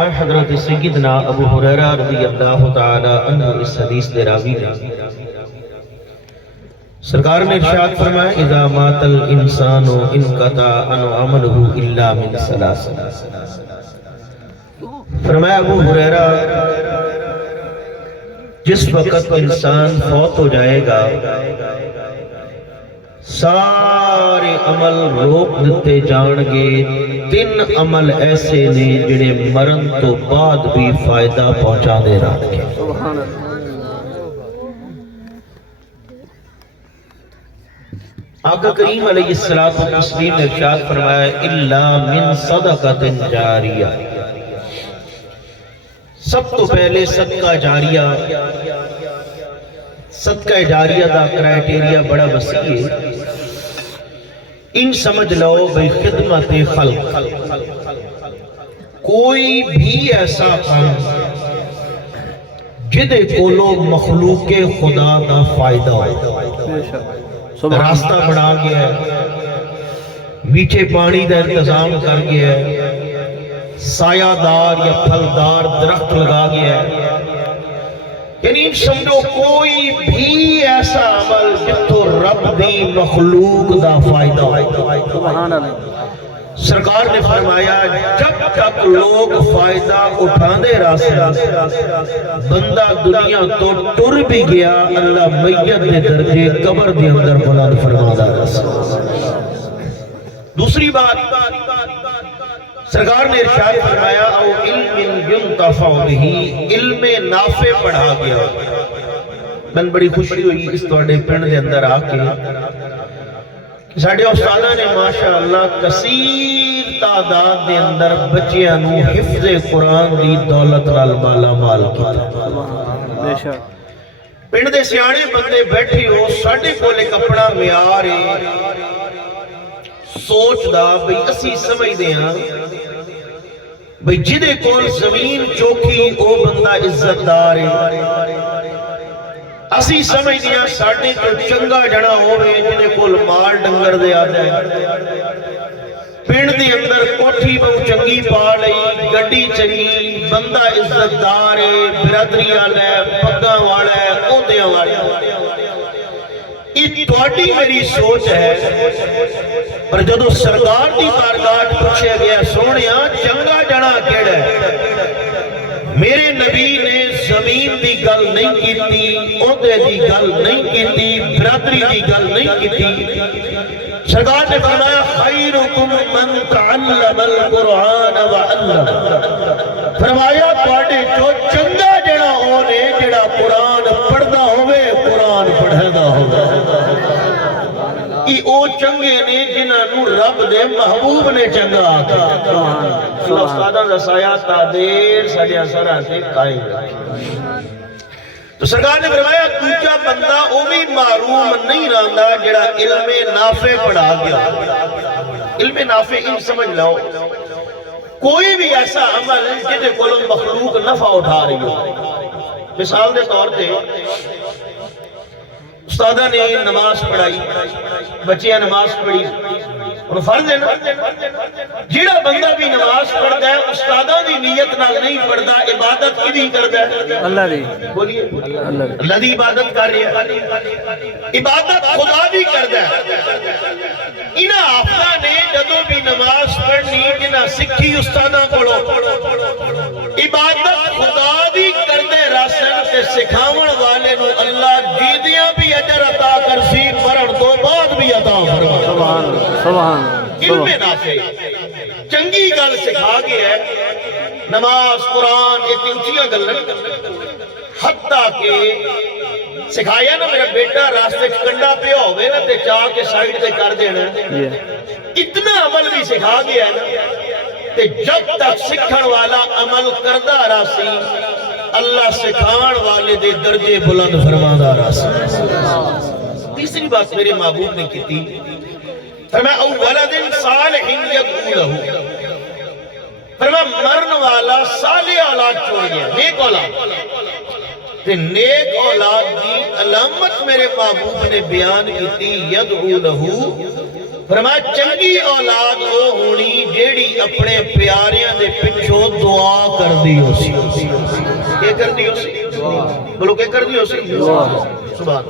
حضرت سیدنا ابو ہریرہ رضی اللہ تعالی عنہ اس حدیث دے راوی نے سرکار نے ارشاد فرمایا اذا مات الانسان انقطع عنہ عمله الا من ثلاث. فرمایا ابو ہریرہ جس وقت انسان فوت ہو جائے گا سارے عمل روک دیتے جان گے. 3 عمل ایسے نے جڑے مرن تو بعد بھی فائدہ پہنچا دے رہا ہے. آقا کریم علیہ السلام نے ارشاد فرمایا الا من صدقۃ جاریہ. سب تو پہلے صدقہ جاریہ. صدقہ جاریہ دا کرائٹیریا بڑا وسیع ہے. ان سمجھ لو بھئی خدمت خلق. کوئی بھی ایسا کام جدے کولو مخلوق خدا دا فائدہ ہو. راستہ بنا گیا ہے, میٹھے پانی دا انتظام کر گیا ہے, سایہ دار یا پھلدار درخت لگا گیا ہے. یعنی سمجھو کوئی بھی ایسا عمل جتو رب دی مخلوق دا فائدہ ہو. سرکار نے فرمایا جب تک لوگ فائدہ اٹھانے راستے بندہ دنیا تو ٹر بھی گیا اللہ میت دے درجے قبر دے اندر بلند فرماتا رہا. دوسری بات سرکار نے ارشاد فرمایا او علم ينتفع به, علم نافع پڑھا گیا. من بڑی خوشی ہوئی اس توڑے پنڈ دے اندر آکے ساڑھے استادہ نے ماشاءاللہ کثیر تعداد دے اندر بچیاں نو حفظ قرآن دی دولت نال مالا مال کیتا. پنڈ دے سیانے بندے بیٹھی ہو ساڑھے کولے کپڑا میارے سوچ دا بھئی اسی سمجھ دے ہاں بھئی جدے کول زمین چوکھی او بندہ عزت دار ہے. اسی سمجھ دیا ساڑھے تو چنگا جڑا ہوئے جدے کول مال ڈنگر دے آدھے. پنڈ دے اندر کوٹھی بہو چنگی پا لئی, گڑی چنگی, بندہ عزت دار ہے, برادری آلہ ہے, پگاں والا ہے, اوندیاں والا ہے. یہ توڑی میری سوچ ہے. پر جدو سرکار دی بارگاہ پوچھے گیا سونیا چنگا جڑا کیڑا ہے, میرے نبی نے زمین دی گل نہیں کیتی, عہدے دی گل نہیں کیتی, برادری دی گل نہیں کیتی. سرکار نے فرمایا خیرکم من تعلم القرآن وعلم. فرمایا توڑے جو چنگا جڑا ہونے جڑا قرآن پڑھدا ہوئے قرآن پڑھدا ہوئے. او چنگے نے جنہاں نو رب دے محبوب نے چنگا آکے. اللہ استادہ دا سایہ تعدیر ساڑھے اثرہ سے قائم رکھے. تو سرکار نے فرمایا دوجہ بندہ او بھی معروم نہیں رہندا جڑا علم نافع پڑھا گیا. علم نافع ان سمجھ لو کوئی بھی ایسا عمل جدے کولوں مخلوق نفع اٹھا رہی ہو. مثال دے طور تے استادہ نے نماز پڑھائی, بچیاں نماز پڑھی, اور فرض ہے نا جیڑا بندہ بھی نماز پڑھتا ہے استادہ دی نیت نال نہیں پڑھتا, عبادت کی نہیں کرتا ہے اللہ دی. بولیے اللہ دی عبادت کر رہی ہے, عبادت خدا دی کرتا ہے. انہاں آفنا نے جدو بھی نماز پڑھنی جنہاں سکھی استادہ پڑھو عبادت خدا دی کرتے راسن تے سکھاون والے نو اللہ جیدیاں بھی اجر عطا کرسی, مرن تو بعد بھی عطا فرما. سبحان سبحان. علم نافع چنگی گل سکھا گیا ہے. نماز قرآن یہ اونچیاں گل حتیٰ کہ سکھایا نا میرا بیٹا راستے کنڈا پہ ہوئے نا تے چاہ کے سائیڈ تے کر دینا. اتنا عمل بھی سکھا گیا ہے نا تے جب تک سکھن والا عمل کردہ راسی اللہ سکھان والے دے درجے بلند فرمادا راسی. تیسری بات میرے محبوب نے کی تھی فرمایا او ولد صالح یدعو لہو. فرمایا مرن والا صالح اولاد چھوڑ گیا, نیک اولاد. تے نیک اولاد دی علامت میرے محبوب نے بیان کی تھی یدعو لہو. فرمایا چنگی اولاد وہ ہونی جیڑی اپنے پیاریاں دے پچھوں دعا کر دی ہو سی. کیا کر دی ہو سی؟ بولو کیا کر دی ہو سی؟ سبحان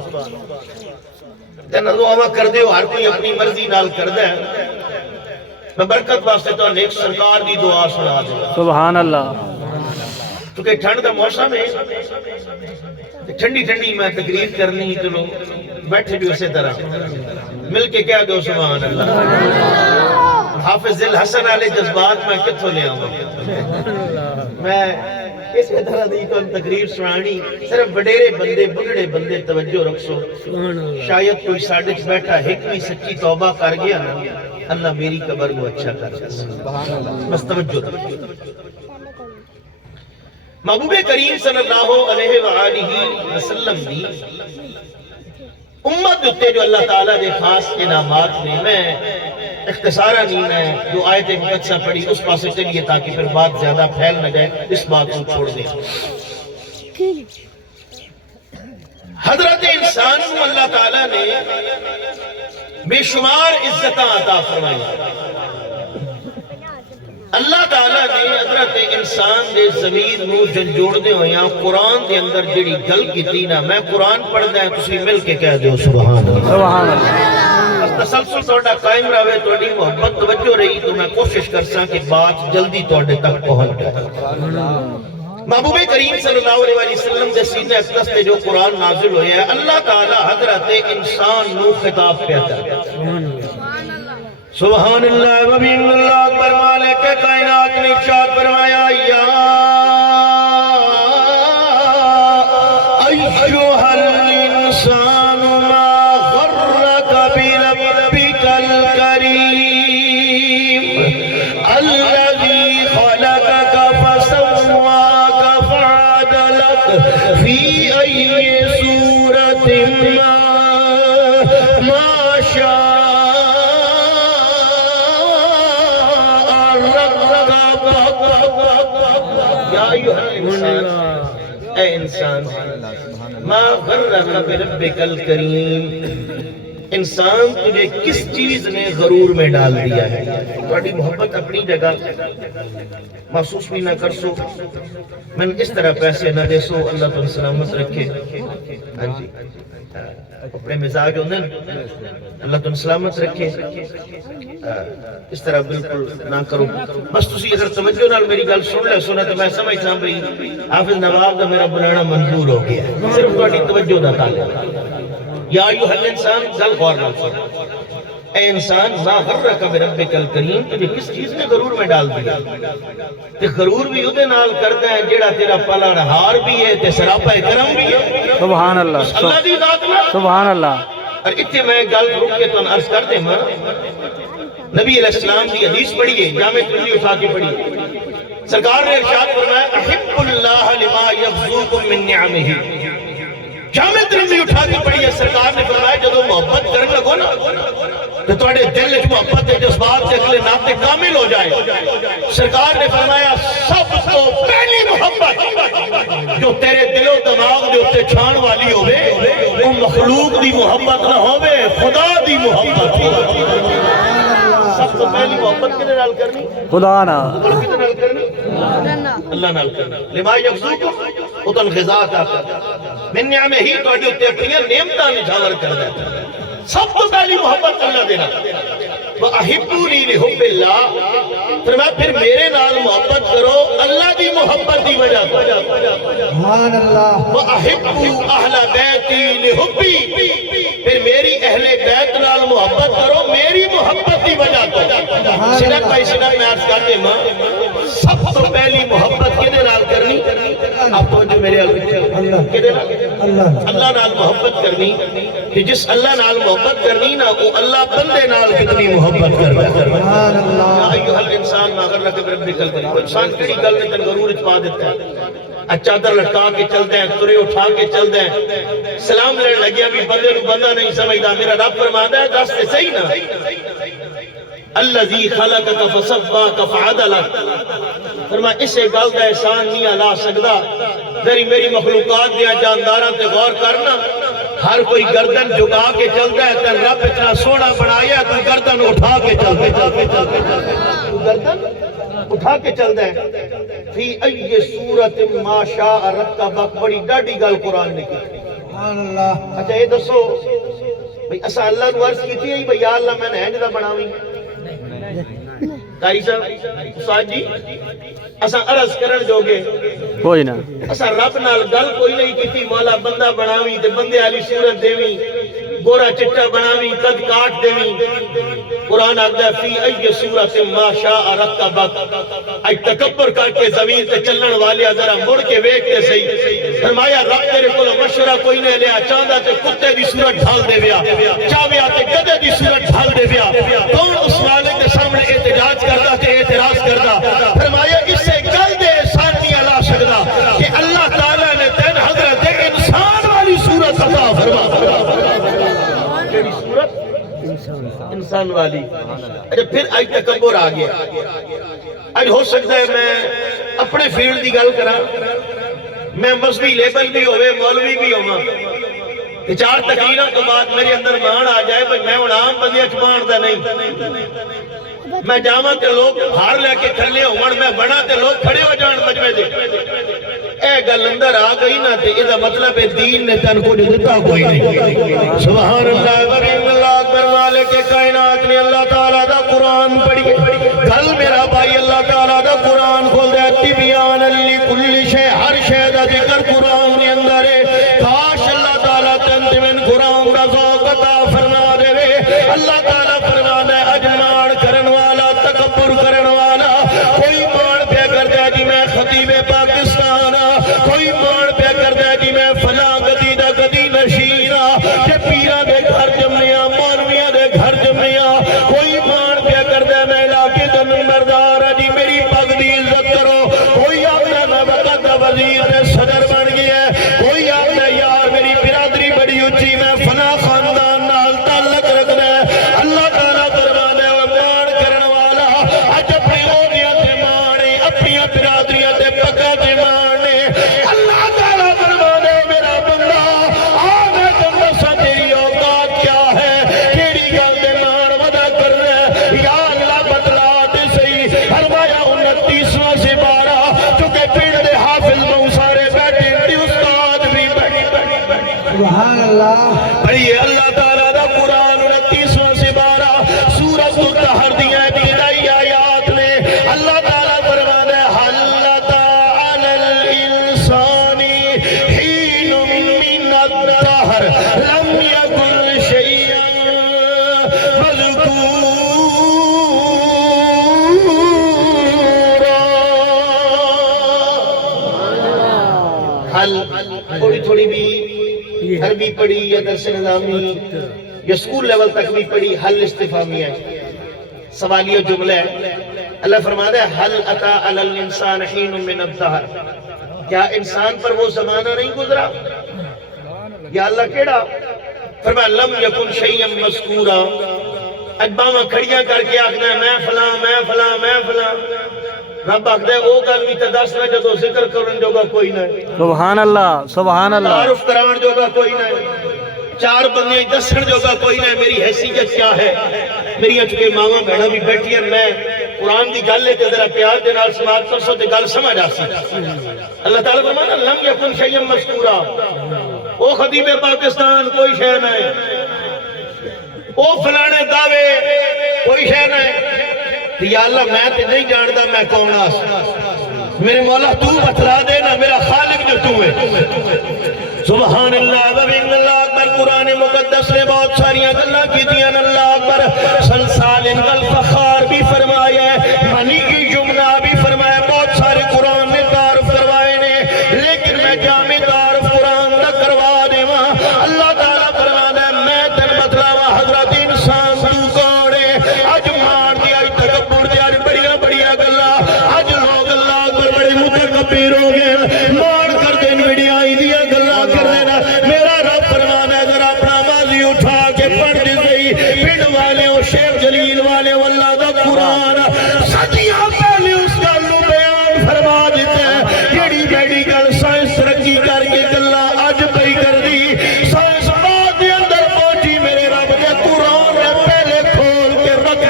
جنہ دعا کر دے ہو ہر کوئی اپنی مرضی نال کر دے. میں برکت واسطے تو نیک سرکار دی دعا سنا دے. سبحان اللہ. کیونکہ ٹھنڈ دا موسم ہے ٹھنڈی ٹھنڈی میں تقریر کرنی چلو بیٹھے بھی اسی طرح مل کے کیا دو سبحان اللہ. حافظ الحسن علیہ جذبات میں کتھوں لے آؤں میں اس طرح دی کون تقریر سنانی صرف بڑیرے بندے بگڑے بندے توجہ رکھو. شاید کوئی ساڑھے بیٹھا حکمی سچی توبہ کر گیا نا اللہ میری قبر کو اچھا کر دے. بس توجہ رکھو. محبوب کریم صلی اللہ علیہ وآلہ وسلم دی امت دیتے جو اللہ تعالیٰ دے خاص انعامات میں اختصارہ نہیں ہے جو آیت مقدسہ پڑھی اس پاسے چلیے تاکہ پھر بات زیادہ پھیل نہ جائے اس بات کو چھوڑ دیں. حضرت انسان کو اللہ تعالیٰ نے بے شمار عزتاں عطا فرمائی. اللہ تعالیٰ نے حضرت انسان دے ضمیر نو جنجوڑ دے ہویا قرآن دے اندر جڑی گل کیتی نا میں قرآن پڑھ دیں تسی مل کے کہہ دیو سبحان اللہ. سبحان اللہ. تسلسل توڑا قائم رہے توڑی محبت توجہ رہی تو میں کوشش کرساں کہ بات جلدی توڑے تک پہنچ جائے. محبوب کریم صلی اللہ علیہ وسلم دے سینہ اقدس تے جو قرآن نازل ہویا ہے اللہ تعالیٰ حضرت انسان نو خطاب پیدا ہے. سبحان اللہ وبحمدہ اللہ اکبر مالک کائنات نے ارشاد فرمایا یا ایھا الانسان ما غرک بربک الکریم الذی خلقک فسواک فعدلک فی ای صورت ما شاء. یا ایھا الانسان اے انسان ما غرک بربک الکریم انسان تجھے کس چیز نے غرور میں ڈال دیا ہے. تھوڑی محبت اپنی جگہ محسوس بھی نہ کر سو میں اس طرح پیسے نہ دے سو اللہ تو سلامت رکھے. ہاں جی اپنے مزاج ہوندے اللہ تو سلامت رکھے. اس طرح بالکل نہ کرو. بس تسی اگر توجہ نال میری گل سن لے سونا تو میں سمجھتا ہوں بھئی حافظ نواب دا میرا بلانا منظور ہو گیا. صرف تھوڑی توجہ دا تعلق. یا ایھا الانسان گل غور نال سن. اے انسان ما غرک بربک الکریم تجھے کس چیز نے غرور میں ڈال دیا. تے غرور بھی اودے نال کردا ہے جیڑا تیرا پالنہار بھی ہے تے سراپا کرم بھی ہے. سبحان اللہ. اللہ دی ذات میں سبحان اللہ. اور اتنے میں گل رک کے تو عرض کر دے ماں نبی علیہ السلام کی حدیث پڑھیے جامع ترمذی اٹھا کے پڑھیے. سرکار نے ارشاد فرمایا احب اللہ لما یبذوکم من نعمہ. جامع ترمذی اٹھا کے پڑھیے سرکار نے فرمایا جدو محبت کرنے لگو نا تو تھوڑے دل وچ محبت کے جذبات کے اگلے ناطے کامل ہو جائے. سرکار نے فرمایا سب تو پہلی محبت جو تیرے دل و دماغ دے اوتے چھان والی ہوے وہ مخلوق دی محبت نہ ہوے خدا دی محبت ہو. سب تو پہلی محبت کدے نال کرنی خدا نال. کدے نال کرنی اللہ نال کرنی. لما یبذوکم اتن غذا عطا کر من نعمہ ہی تواڈے اوتے اپنی نعمتاں نچھاور کردا ہے. سب تو پہلی محبت اللہ دینا. وَأَحِبُّونِي لِحُبِّ اللَّهِ فرمایا پھر میرے نال محبت کرو اللہ دی محبت دی وجہ پر. سبحان اللہ. وَأَحِبُّ أَهْلَ بَيْتِي لِحُبِّي پھر میری اہل بیت نال محبت کرو میری محبت دی وجہ پر. سنت بھائی سنت میں عرض کرتے ماں سب تو پہلی محبت کدے نال کرنی. آپ تو جو میرے اللہ کدے نال اللہ نال محبت کرنی کہ جس اللہ نال محبت کرنی نا وہ اللہ بندے نال کتنی محبت کرتا ہے. سبحان اللہ. یا ایھا الانسان ما غرک بربک الکریم. وہ انسان کیڑی گل نے تن غرور وچ پا دیتا ہے. چادر لٹکا کے چلتے ہیں ترے اٹھا کے چلتے ہیں سلام لین لگیا بھی بندے نو بندہ نہیں سمجھدا. میرا رب فرماتا ہے دس تے صحیح نا الذی خلقک فسواک فعدلک. فرمایا اسے گل دا احسان نہیں لا سکدا. میری مخلوقات دیا جانداراں تے غور کرنا ہر کوئی گردن جھکا کے چلتا ہے تو رب اتنا سونا بنایا تو گردن اٹھا کے چلتے. گردن اٹھا کے چل دیں فی ای صورت ما شاء رکبک بڑی ڈاڈی گل قرآن نے کی اچھا یہ دسو بھئی اسا اللہ نو عرض کیتی ہے بھئی یا اللہ میں نے ہینج دا بناویں قاری صاحب استاد جی اسا عرض کرن جوگے کوئی نہ اسا رب نال گل کوئی نہیں کیتی مولا بندہ بناویں تے بندے والی صورت دیویں گورا چٹا بناویں قد کاٹ دیویں قرآن آگدا فی ای صورت ما شاء رکبک اج تکبر کر کے زمین تے چلن والے ذرا مڑ کے ویکھتے صحیح فرمایا رب تیرے کول مشورہ کوئی نہیں لیا چاہندا تے کتے دی صورت ڈھال دے ویا چاہیا تے گدھے دی صورت ڈھال دے ویا کون اس والے کے سامنے احتجاج کردا تے اعتراض کردا فرمایا اس سے گل دے احسان نہیں لا سکدا کہ اللہ تعالی نے تین حضرت انسان والی صورت عطا فرما کیڑی صورت انسان والی اچھا پھر آج تکبر آ گیا آج ہو سکتا ہے میں اپنے فیلڈ دی گل کراں میں مذہبی لیبل بھی ہوئے مولوی بھی ہوا کہ چار تقریروں کے بعد میرے اندر مان آ جائے بھئی میں عام بندے اچمان دا نہیں میں جاواں تے لوگ ہار لے کے کھلے ہومن میں بنا تے لوگ کھڑے ہو جان مجمع دے اے گل اندر آ گئی نا تے ادا مطلب ہے دین نے تن کو دیتا کوئی نہیں سبحان اللہ ورحمۃ اللہ اکبر مالک کائنات نے اللہ تعالیٰ دا قرآن پڑھی کل میرا بھائی اللہ تعالیٰ دا قرآن کھول دے تبیان لکل شے ہر شے دا ذکر قرآن نے اندر ہے کاش اللہ تعالیٰ تن من قرآن دا ذوق عطا فرما دے اللہ تعالیٰ فرمانا ہے اجمان کرن والا تکبر کرن والا کوئی مان پہ کر دے جی میں خطیب پاکستان کوئی مان پہ کر دے جی میں فلاں گدی دا گدی نشینا کہ پیرہ دے گھر جمعیاں مولویاں دے گھر جمعیاں کوئی مان پہ کر دے میں علاقے دا نمبردار جی میری پگ دی عزت کرو کوئی آگنا میں وقت دا وزیر دے صدر بن گیا ہے کوئی آگنا یار میری برادری بڑی اچھی میں فلاں خاندان نال تعلق رکھنا ہے اللہ تعالیٰ فرمانے و مان کرن والا اج اپنی اولیاں تے مانے اپنی برادریاں تے پگا تے مانے اللہ تعالیٰ فرمانے میرا بندہ آگے تم دسا تیری اوقات کیا ہے کیڑی گل دے مان ودا کرنا ہے یا اللہ بتلا تے صحیح فرمایا 29واں سپارہ چونکہ پنڈ دے حافظ بہت سارے بیٹھے تے استاد بھی سبحان اللہ بھئی اللہ تعالیٰ دا قرآن 29واں سپارہ سورۃ الطہر دیاں ابتدائی آیات میں اللہ تعالیٰ فرماتا ہے حل اتی علی الانسان حین من الدہر لم یکن شیئا مذکورا حل تھوڑی تھوڑی بھی عربی پڑھی یا درس نظامی یا سکول لیول تک بھی پڑھی حل استفہامی ہے سوالیہ جملہ ہے اللہ فرماتا ہے حل اتی علی الانسان حین من الدہر کیا انسان پر وہ زمانہ نہیں گزرا یا اللہ کیڑا فرمایا لم یکن شیئا مذکورا اجباما کھڑیاں کر کے آخنا ہے میں فلاں میں فلاں میں فلاں رب آخدا ہے او گل بھی تے دس نہ جدو ذکر کرن جوگا کوئی نہ سبحان اللہ سبحان اللہ تعارف کران جوگا کوئی نہ چار بندے دسن جوگا کوئی نہ میری حیثیت کیا ہے میری چکے ماما بہنا بھی بیٹھی ہیں میں قرآن دی گل تے ذرا پیار دے نال سماعت کرسو تے گل سمجھ آ سکتی اللہ تعالیٰ فرماتا لم یکن شیئا مذکورا او خطیب پاکستان کوئی شے نہ ہے او فلانے دعوے کوئی شے نہ ہے یا اللہ میں تے نہیں جاندا میں کون آس میرے مولا تو بتلا دے نا میرا خالق جو تو ہے سبحان اللہ وبحمدہ اللہ اکبر قرآن مقدس نے بہت ساریاں گلاں کیتیاں اللہ اکبر سلسال الفخار بھی فرمایا ہے منی کی جملہ بھی فرمایا بہت سارے قرآن نے تعارف کروائے نے لیکن میں جامع تعارف قرآن نہ کروا دے اللہ تعالیٰ فرماتا ہے میں تن بتلاوا حضرت انسان تو کون ہے اج مار دیا تکبر دیا بڑیاں بڑیاں گلاں اج لوگ اللہ اکبر بڑے متکبر ہو گئے مان کر دین ویڈیاں دیا گلاں کر دینا میرا رب فرمانا ہے ذرا اپنا ماضی اٹھا کے پڑھ دے گئی پنڈ والے اور شیخ جلیل والے واللہ دا قرآن صدیاں پہلے اس گل نو بیان فرما دیتے ہیں کیڑی بیڑی گل سائنس ترقی کر کے گلاں اج پئی کر دی سائنس بعد دے اندر پہنچی میرے رب دے قرآن نے پہلے کھول کے رکھ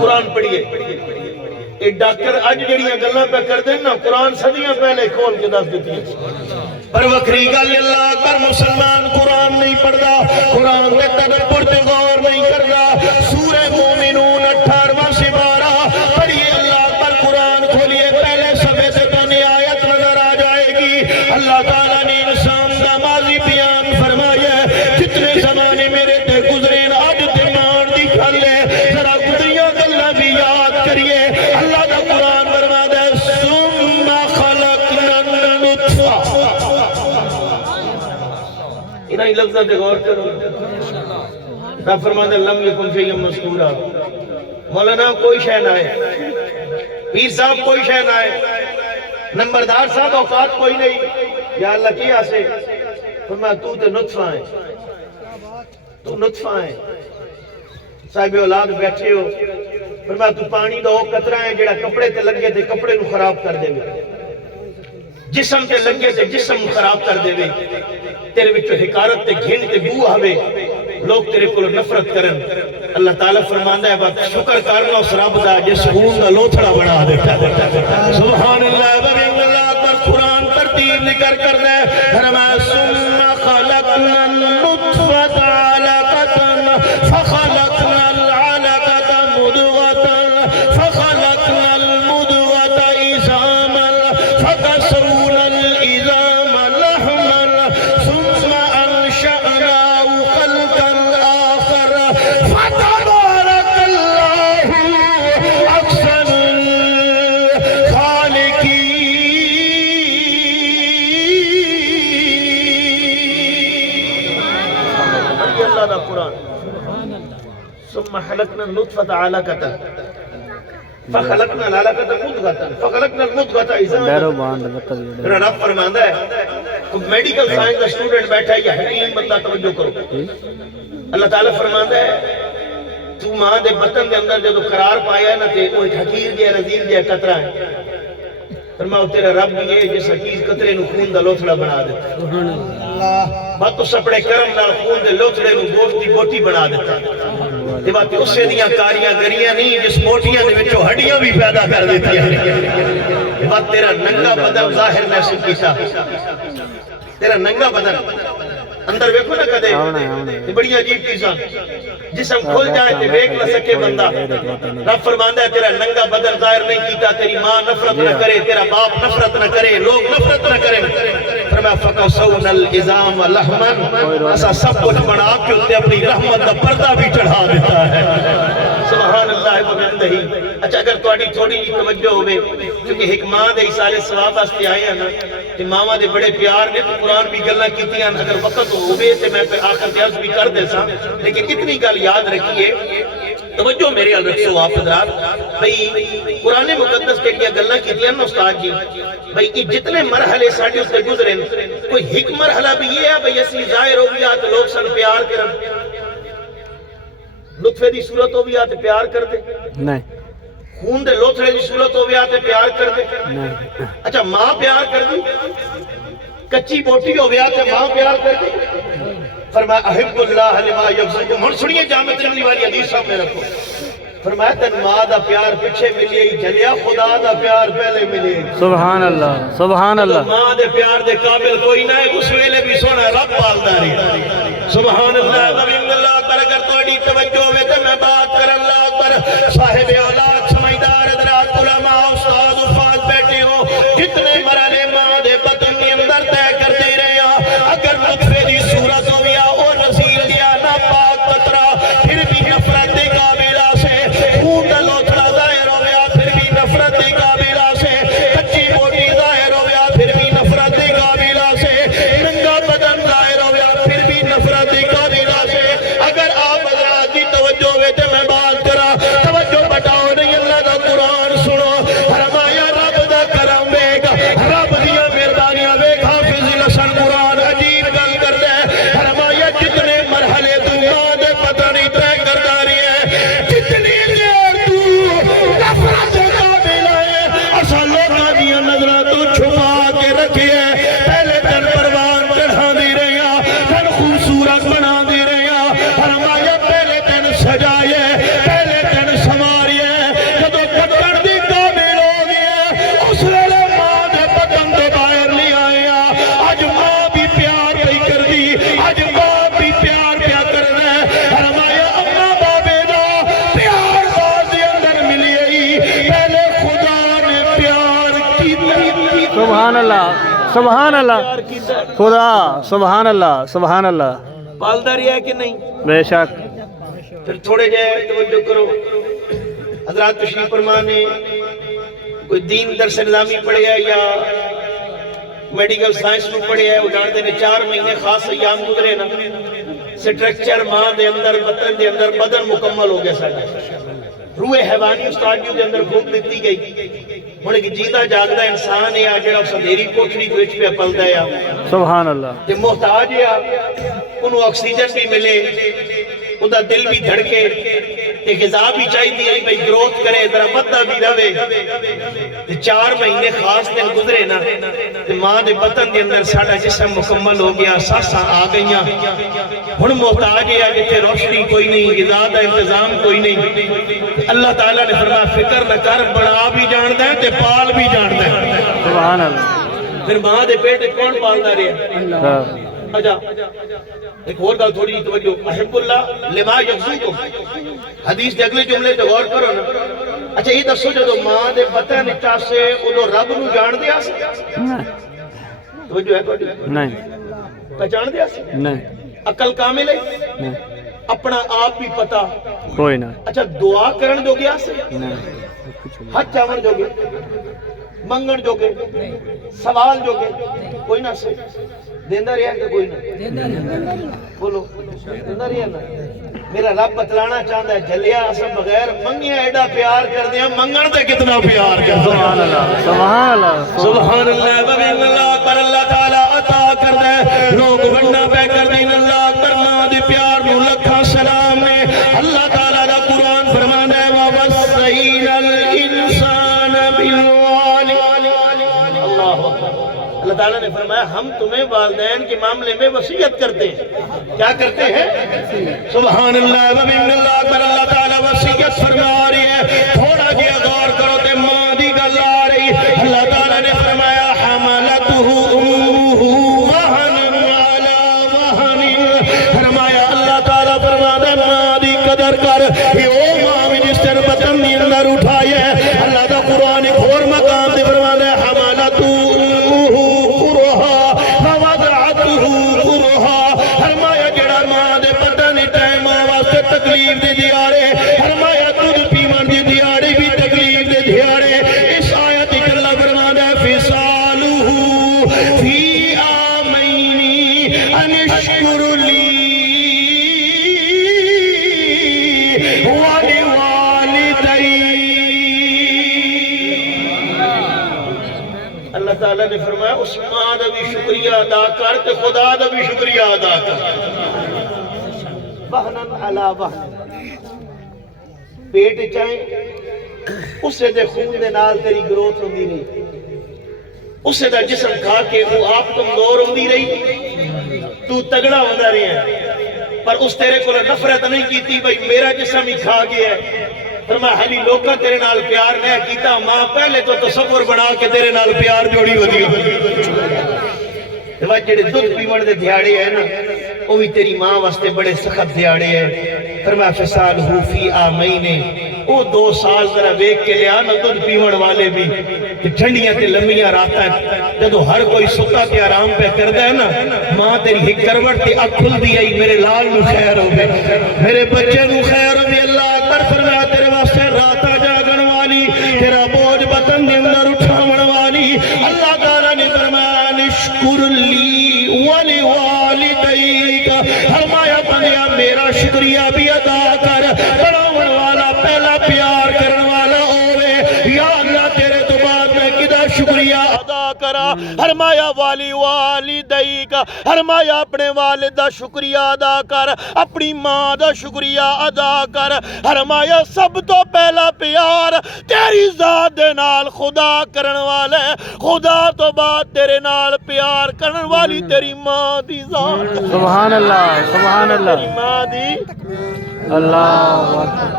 قرآن ڈاکٹر اج جڑیاں گلاں پہ کر دین نا قرآن صدیاں پہلے کھول کے دس دیتی ہیں پر وکری گل اللہ اکبر مسلمان قرآن نہیں پڑھدا قرآن دے تدبر تے غور نہیں کردا سورہ مومنون 18واں سپارہ پڑھیے اللہ اکبر قرآن کھولیے پہلے صفحے سے تو آیت نظر آ جائے گی اللہ تعالیٰ نے انسان دا ماضی بیان فرمایا ہے جتنے زمانے میرے تے گزرے اج تے مان دی گل ہے ذرا گزریاں گلاں بھی یاد کریے اللہ دا قرآن فرماتا ہے ثم خلقنا النطفہ انہی لفظوں تے غور کرو رب فرماتا ہے لم یکن شیئا مذکورا مولانا کوئی شے نہ ہے پیر صاحب کوئی شے نہ ہے نمبردار صاحب اوقات کوئی نہیں یا اللہ کیا سے فرمایا تو تے نطفہ ہے تو نطفہ ہے صاحب اولاد بیٹھے ہو فرمایا تو پانی دا او قطرہ ہے جڑا کپڑے تے لگے تے کپڑے نو خراب کر دے جسم تے لگے تے جسم خراب کر دے تیرے وچوں حکارت تے گھن تے بو آوے لوگ تیرے کو نفرت کرن اللہ تعالیٰ فرماندا ہے بات شکر کرنا اس رب دا جس خون دا لوتھڑا بنا دیتا ہے سبحان اللہ وبحمدہ اللہ اکبر قرآن ترتیب ذکر کرنا ہے فرمایا ثم خلقنا النطفة علقة فخلقنا العلقة مضغة فخلقنا المضغة عظاما فكسونا العظام لحما ثم أنشأناه خلقا آخر فتبارك الله أحسن الخالقين اللہ دا قرآن ثم خلقنا النطفة علقة فخلقنا العلقة مضغة فخلقنا المضغة عظاما میرا رب فرماندا ہے میڈیکل سائنس کا سٹوڈنٹ بیٹھا ہے یا حکیم بندہ توجہ کرو اللہ تعالیٰ فرماندا ہے تو ماں دے بطن دے اندر جدو قرار پایا ہے نا تے وہ ایک حقیر جے رزیل جے قطرہ ہے فرماؤ تیرا رب بھی ہے جس حقیر قطرے نو خون دا لوتھڑا بنا دیتا ہے بات تو سپڑے کرم نال خون دے لوتھڑے نو گوشت دی بوٹی بنا دیتا ہے یہ بات اسے دیاں کاریاں گریاں نہیں جس موٹیاں دے وچوں ہڈیاں بھی پیدا کر دیتی ہیں یہ بات تیرا ننگا بدن ظاہر محسوس کیتا تیرا ننگا بدن اندر ویکھو نہ کدے یہ بڑی عجیب چیزاں جسم کھل جائے تے ویکھ نہ سکے بندہ رب فرماندا ہے تیرا ننگا بدن ظاہر نہیں کیتا تیری ماں نفرت نہ کرے تیرا باپ نفرت نہ کرے لوگ نفرت نہ کریں فرمایا فَقَسَوْنَا الْعِظَامَ لَحْمًا ایسا سب کچھ بنا کے اتے اپنی رحمت کا پردہ بھی چڑھا دیتا ہے سبحان اللہ وبحمدہ اچھا اگر تھوڑی تھوڑی توجہ ہوئے کیونکہ ایک ماں دے سارے ثواب واسطے آئے ہیں نا کہ ماما دے بڑے پیار نے تو قرآن بھی گلاں کیتی ہیں اگر وقت ہوئے تے میں پھر آخر دیاز بھی کر دے سا لیکن اتنی گل یاد رکھیے توجہ میرے حال رکھو آپ حضرات بھئی قرآن مقدس کے لئے گلاں کیتی ہیں استاد جی بھئی یہ جتنے مرحلے ساڑھے اس سے گزرے کوئی ایک مرحلہ بھی یہ ہے بھئی اسی ظاہر ہو گیا تو لوگ سن پیار کرن نطفے دی صورت ہو گیا تو پیار کر دے نہیں خون دے لوتھڑے دی صورت ہو گیا تو پیار کر دے اچھا ماں پیار کر دی کچی بوٹی ہو گیا تو ماں پیار کر دی فرمایا احب اللہ لما یبزکم ہن سنیے جامع ترمذی والی حدیث سامنے رکھو فرمایا تن ماں دا پیار پیچھے ملے ہی جلیا خدا دا پیار پہلے ملے سبحان اللہ سبحان اللہ ماں دے پیار دے قابل کوئی نہ ہے اس ویلے بھی سونا رب پالدا رہے سبحان اللہ وبحمدہ اللہ اکبر اگر تھوڑی توجہ ہوئے تو میں بات کر اللہ اکبر صاحب اولاد سمجھدار حضرات علماء استاد افاد بیٹھے ہو کتنے مرحلے ماں دے بطن کے اندر طے کرتے رہے اگر نطفے دی صورت ہو گیا اور رسیل دیا ناپاک قطرہ پھر بھی نفرت دے قابلہ سے خون دا لوتھڑا ظاہر ہو گیا پھر بھی نفرت دے قابلہ سے کچی بوٹی ظاہر ہو گیا پھر بھی نفرت دے قابلہ سے ننگا بدن ظاہر ہو گیا پھر بھی نفرت دے قابلہ سے اگر آپ حضرات دی توجہ ہوئے تو میں بات کرا توجہ بٹاؤ نہیں سبحان اللہ سبحان اللہ خدا سبحان اللہ سبحان اللہ پالدہ رہا ہے کہ نہیں؟ بے شک پھر تھوڑے جائے توجہ کرو حضرات تشریف فرمانے کوئی دین درس نظامی پڑھے ہے یا میڈیکل سائنس میں پڑھے ہے وہ جانتے ہیں 4 مہینے خاص ایام گزرے نا سٹرکچر ماں دے اندر بطن دے اندر بدن مکمل ہو گیا ساڑھا روح حیوانی استادیوں دے اندر پھونک دیتی گئی ہونے کی جیدہ جاگدہ انسان ہے جڑا سندھیری کوٹھڑی کو اچھ پہ پلدا ہے سبحان اللہ تے محتاج ہے انہوں آکسیجن بھی ملے ادا دل بھی دھڑکے تے غذا بھی چاہی دی ہے بھئی گروتھ کرے ذرا مدہ بھی رہے تے 4 مہینے خاص دن گزرے نا تے ماں دے بطن دے اندر ساڑھا جسم مکمل ہو گیا ساساں آ گئیاں ہن محتاج ہے جتھے روشنی کوئی نہیں غذا دا انتظام کوئی نہیں اللہ تعالیٰ نے فرمایا فکر نہ کر بڑا بھی جاندا ہے تے پال بھی جاندا ہے سبحان اللہ پھر ماں دے پیٹ کون پالدا رہا اجا ایک اور گل تھوڑی توجہ احب اللہ لما یغزوکم حدیث دے اگلے جملے تے غور کرو نا اچھا یہ دسو جدو ماں دے بطن چاسے ادو رب نو جان دیا سی توجہ ہے تھوڑی نہیں پہچان دیا سی نہیں عقل کامل ہے نہیں اپنا آپ بھی پتا کوئی نہ اچھا دعا کرن جو گیا سے نہیں ہاتھ چاون جو گے منگن جو گے سوال جو گے کوئی نہ سے دیندہ رہا کہ کوئی نہ بولو دیندہ رہا نا میرا رب بتلانا چاہتا ہے جلیا اسا بغیر منگیا ایڈا پیار کر دیا منگن تے کتنا پیار کر دیا سبحان اللہ سبحان اللہ سبحان اللہ وبین اللہ اکبر اللہ تعالیٰ عطا کر دے لوگ بننا پہ کر دین اللہ اکبر ماں دی پیار نو لکھا سلام نے اللہ تعالیٰ دا قرآن فرمانا ہے وَوَصَّيْنَا الْإِنسَانَ بِالْوَالِدَيْنِ اللہ اکبر اللہ تعالیٰ نے فرمایا ہم تمہیں والدین کے معاملے میں وصیت کرتے ہیں کیا کرتے ہیں سبحان اللہ وبین اللہ اکبر اللہ تعالیٰ وصیت فرما رہی ہے تھوڑا جیا غور کرو تے ماں دی گل آ رہی اللہ تعالیٰ نے فرمایا حملتہ امہ وہن علی وہن فرمایا اللہ تعالیٰ فرماتا ہے ماں دی قدر کر یہ او ماں بھی جس تر بطن دی اندر اٹھائی ہے اللہ دا قرآن ایک اور مقام دے فرماتا ہے حملتہ تکلیف دے دیارے فرمایا دودھ پیمن دی دیارے بھی تکلیف دے دیارے اس آیت کی اللہ فرماتا ہے فِصَالُهُ فِي آمَيْنِ أَنِ اشْكُرُ لِي وَلِوَالِدَيْ اللہ تعالیٰ نے فرمایا اس ماں دا بھی شکریہ ادا کر تے خدا دا بھی شکریہ ادا کر وہنن علا وہن پیٹ چاہیں اسے دے خون دے نال تیری گروتھ ہوندی رہی اسے دا جسم کھا کے وہ آپ کمزور ہوندی رہی تو تگڑا ہوندہ رہی ہے پر اس تیرے کو نفرت نہیں کیتی بھئی میرا جسم ہی کھا گیا ہے فرمایا حالی لوکا تیرے نال پیار نہیں کیتا ماں پہلے تو تصور بنا کے تیرے نال پیار جوڑی ہوتی ہے جڑے دودھ پیون دے دھیاڑے ہیں نا وہ بھی تیری ماں واسطے بڑے سخت دھیاڑے ہیں فرمایا فِصَالُهُ فِي آمَيْنِ وہ 2 سال ذرا بیک کے لیا نا دودھ پیون والے بھی ٹھنڈیاں تے لمبیاں راتاں جدو ہر کوئی ستا تے آرام پہ کردہ ہے نا ماں تیری ایک کروٹ تے اکھ کھل دی آئی میرے لال نو خیر ہو گئے میرے بچے نو خیر ہو گئے اللہ اکبر فرمایا تیرے واسطے راتاں جاگن والی تیرا بوجھ بطن دے اندر اٹھاون والی اللہ تعالیٰ نے فرمایا نشکر لی وَلِوَالِدَيْكَ فرمایا بندیا میرا شکریہ بھی ادا کر بڑھاون والا پہلا پیار کرن والا ہوئے یا اللہ تیرے تو بعد میں کدھا شکریہ ادا کرا فرمایا والدیک فرمایا اپنے والد دا شکریہ ادا کر اپنی ماں دا شکریہ ادا کر فرمایا سب تو پہلا پیار تیری ذات دے نال خدا کرن والے خدا تو بعد تیرے نال پیار کرن والی تیری ماں دی ذات سبحان اللہ سبحان اللہ تیری ماں دی اللہ اکبر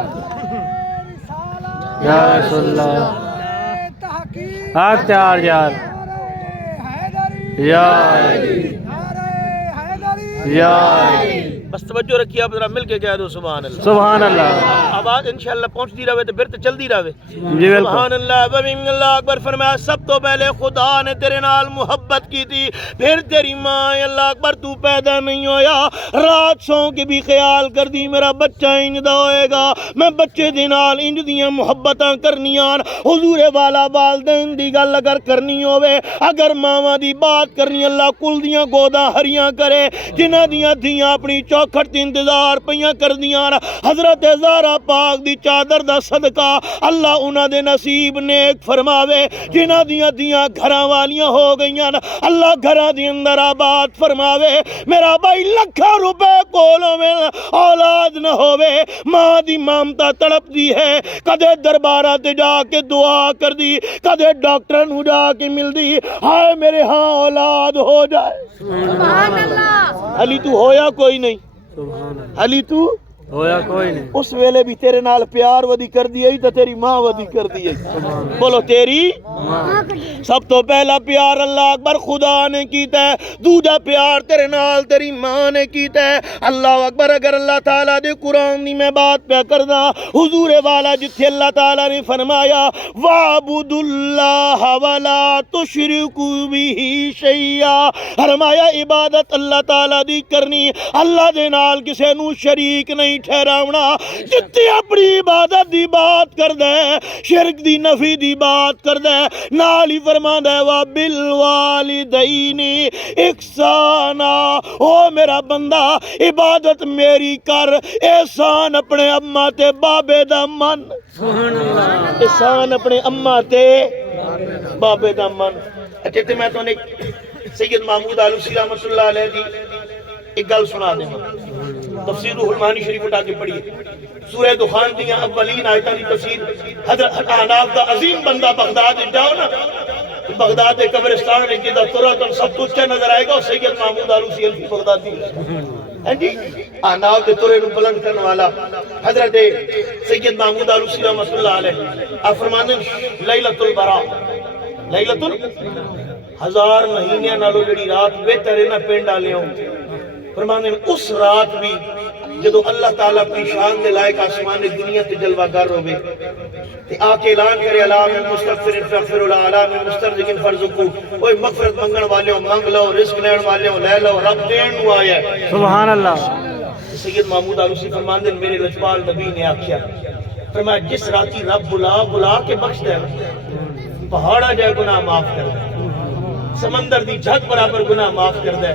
یا رسول اللہ آگ چار یار یا بس توجہ رکھیے آپ ذرا مل کے کہہ دو سبحان اللہ سبحان اللہ آواز انشاءاللہ پہنچتی رہے تو پھر تو چلتی رہے. جی بالکل. سبحان اللہ وبحمدہ اللہ اکبر. فرمایا سب تو پہلے خدا نے تیرے نال محبت کی تھی, پھر تیری ماں اللہ اکبر تو پیدا نہیں ہویا, رات سو کے بھی خیال کر دی میرا بچہ انج دا ہوئے گا, میں بچے دے نال انج دیاں محبتاں کرنیاں. حضور والا والدین دی گل اگر کرنی ہوئے, اگر ماواں دی بات کرنی, اللہ کل دیاں گوداں ہریاں کرے جنہ دیاں دھیاں اپنی چوکھٹ تے انتظار پیاں کر دیاں. حضرت زہرا پاک دی چادر دا صدقہ اللہ انہاں دے نصیب نیک فرماوے. جنہ دیاں دیاں گھراں والیاں ہو گئیاں اللہ گھراں دی اندر آباد فرماوے. میرا بھائی لکھاں روپے کولوں میں اولاد نہ ہووے, ماں دی مامتا تڑپ دی ہے, کدے درباراں تے جا کے دعا کر دی, کدے ڈاکٹر نو جا کے مل دی, ہائے میرے ہاں اولاد ہو جائے. سبحان اللہ. علی تو ہویا کوئی نہیں, سبحان اللہ. علی تو ہویا کوئی نہیں. اس ویلے بھی تیرے نال پیار ودی کر دی تو تیری ماں ودی کر دی. بولو تیری سب تو پہلا پیار اللہ اکبر خدا نے کیتا ہے, دوجا پیار تیرے نال تیری ماں نے کیتا ہے. اللہ اکبر. اگر اللہ تعالیٰ دے قرآن دی میں بات پہ کردا, حضور والا جتھے اللہ تعالیٰ نے فرمایا وَعْبُدُوا اللَّهَ وَلَا تُشْرِكُوا بِهِ شَيْئًا, فرمایا عبادت اللہ تعالیٰ دی کرنی, اللہ دے نال کسے نو شریک نہیں ٹھہراونا. جتنی اپنی عبادت دی بات کر دے, شرک دی نفی دی بات کر دے, نال ہی فرما دے وَبِالْوَالِدَيْنِ احسانا. او میرا بندہ عبادت میری کر, احسان اپنے اماں تے بابے دا من. احسان اپنے اماں تے بابے دا من. اچھا تے میں تو نے سید محمود آلوسی رحمت اللہ علیہ دی ایک گل سنا دیں. تفسیر روح المعانی شریف اٹھا کے پڑھیے, سورہ دخان دیاں اولین آیتاں دی تفسیر. حضرت احناف دا عظیم بندہ بغداد جاؤ نا, بغداد قبرستان ہے جدہ تراتن سب کچھ اچھا نظر آئے گا, اور سید محمود آلوسی الفی بغدادی ہے جی. احناف دے ترے نو بلند کرنے والا حضرت سید محمود آلوسی رحمت اللہ علیہ آپ فرمانے لیلۃ البراء, لیلۃ ہزار مہینے نالو جڑی رات بہتر ہے نا پنڈ والے ہوں. فرمانے اس رات بھی جدو اللہ تعالیٰ اپنی شان دے لائق آسمان دنیا تے جلوہ گر ہوئے تے آکے اعلان کرے الا من مستغفر فاغفر له الا من مسترزق فرزقو, اوے مغفرت منگن والے ہو مانگ لو, رزق لین والے ہو لے لو, رب دین نو آیا ہے. سبحان اللہ. سید محمود آلوسی فرماندے میرے لجپال نبی نے آکھیا, فرمایا جس راتی رب بلا کے بخش دے, پہاڑا جائے گناہ معاف کر دے, سمندر دی جھگ برابر گناہ معاف کر دے,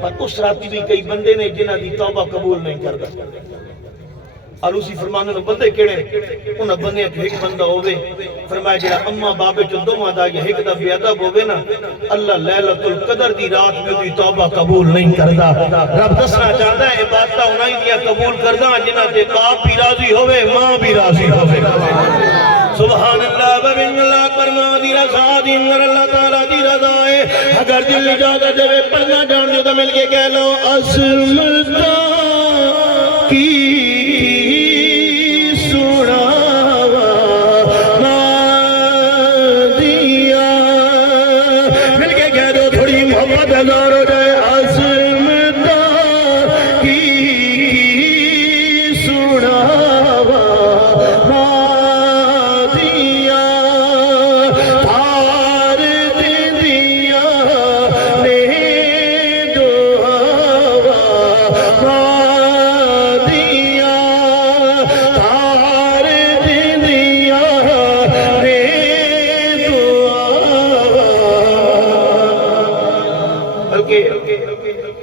پر اس راتی بھی کئی بندے نے جنہ دی توبہ قبول نہیں کردا. آلوسی فرمانے نے بندے کیڑے, انہاں بندے ایک بندہ ہوئے, فرمایا جڑا اماں بابے چو دوواں دا یا ایک دا بے ادب ہوئے نا, اللہ لیلۃ القدر دی رات میں دی توبہ قبول نہیں کردا. رب دسنا چاہتا ہے عبادتاں انہاں دیاں قبول کردا جنہ تے باپ بھی راضی ہوئے, ماں بھی راضی ہوئے. سبحان اللہ وبحمدہ اللہ اکبر. ماں دی رضا دی اندر اللہ تعالیٰ دی رضا ہے. اگر دل اجازت دے پڑھنا جان دے تو مل کے کہہ لو اسمتا کی ہزار ہو جائے عظمتہ کی سناوا مادیا تھار دیا نے دعوا مادیا تھار دیا نے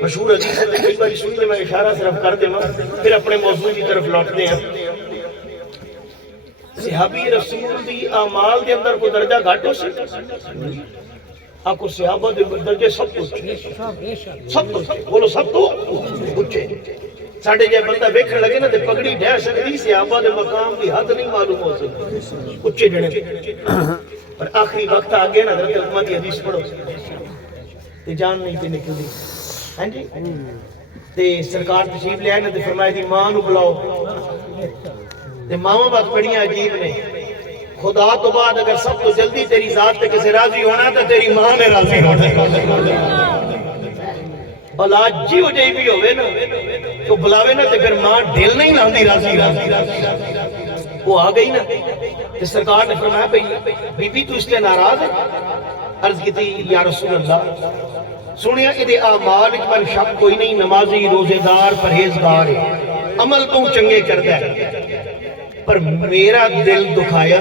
مشہور حدیث ہے, کئی بار سنی میں اشارہ صرف کر دے پھر اپنے موضوع کی طرف لوٹتے ہیں. صحابی رسول دی اعمال دے اندر کوئی درجہ گھٹ ہو سکتا, آپ کو صحابہ دے درجے سب کچھ بولو سب تو اچھے. ساڑھے جائے بندہ ویکھن لگے نا تے پگڑی ڈھہ سکتی, صحابہ دے مقام دی حد نہیں معلوم ہو سکتی, اچھے جنے. پر آخری وقت آگے نا حضرت عثمان دی حدیث پڑھو تے جان نہیں تے نکلی. ہاں جی تے سرکار تشریف لے آئے نا تے فرمایا دی ماں نو بلاؤ, تے ماں بات بڑی عجیب نے. خدا تو بعد اگر سب تو جلدی تیری ذات تے کسے راضی ہونا تو تیری ماں نے راضی ہونا. اولاد جی ہو جائی بھی ہوئے نا تو بلاوے نا تے پھر ماں ڈھیل نہیں لاندی راضی. وہ آ گئی نا کہ سرکار نے فرمایا بی بی تو اس کے ناراض ہے؟ عرض کی تھی یا رسول اللہ سنیا کہ اعمال پر شک کوئی نہیں، نمازی روزے دار پرہیزگار ہے، عمل تو چنگے کرتا ہے، پر میرا دل دکھایا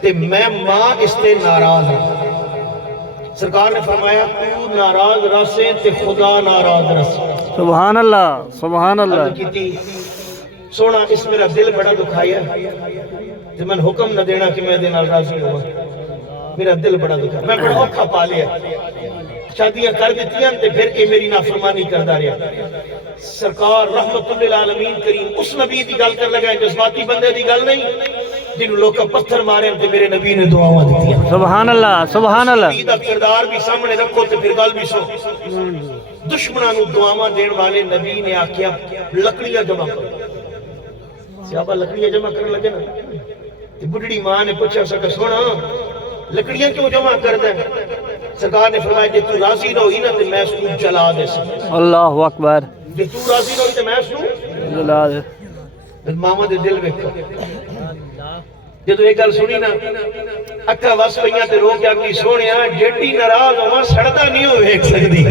تے میں ماں اس تے ناراض ہوں۔ سرکار نے فرمایا تو ناراض رسے تے خدا ناراض رسے۔ سبحان اللہ سبحان اللہ۔ عرض کی تھی سونا اس میرا دل بڑا دکھایا تے میں حکم نہ دینا کہ میں دے نال راضی ہوا، میرا دل بڑا دکھایا، میں بڑا اوکھا پا لیا، شادیاں کر دیتی ہیں تے پھر اے میری نافرمانی کردا رہا۔ سرکار رحمت للعالمین کریم اس نبی دی گل کر لگا جذباتی بندے دی گل نہیں جنہوں لوگ پتھر مارے تے میرے نبی نے دعاواں دیتی ہیں۔ سبحان اللہ سبحان اللہ۔ نبی دا کردار بھی سامنے رکھو تے پھر گل بھی سنو۔ دشمناں نوں دعاواں دین والے نبی نے آکھیا لکڑیاں جمع کرو۔ صحابہ لکڑیاں جمع کرنے لگے نا تے بڈڑی ماں نے پوچھا سکا سونا لکڑیاں کیوں جمع کردا ہے؟ سرکار نے فرمایا جے تو راضی نہ ہوئی نا تے میں اس کو جلا دے سکتا۔ اللہ اکبر۔ جے تو راضی نہ ہوئی تے میں اس کو جلا دے۔ ماما دے دل ویکھو جدو یہ گل سنی نا اکھا وس پئیاں تے رو کے آگی سونیا جیڑی ناراض ہوا سڑدا نہیں ہو ویکھ سکدی۔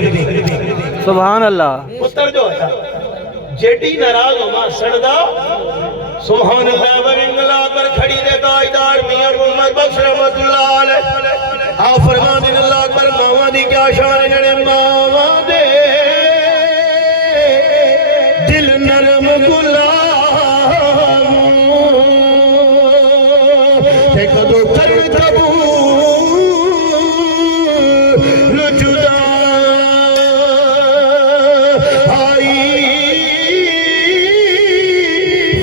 سبحان اللہ۔ پتر جو ہے جیڑی ناراض ہوا سڑدا سبحان اللہ ورنگلا پر کھڑی دے تاجدار میاں محمد بخش رحمت اللہ علیہ آپ فرمان دین اللہ اکبر ماما دی کیا شان جڑے ماما دے دل نرم غلام تے کدو کر قبول جدا آئی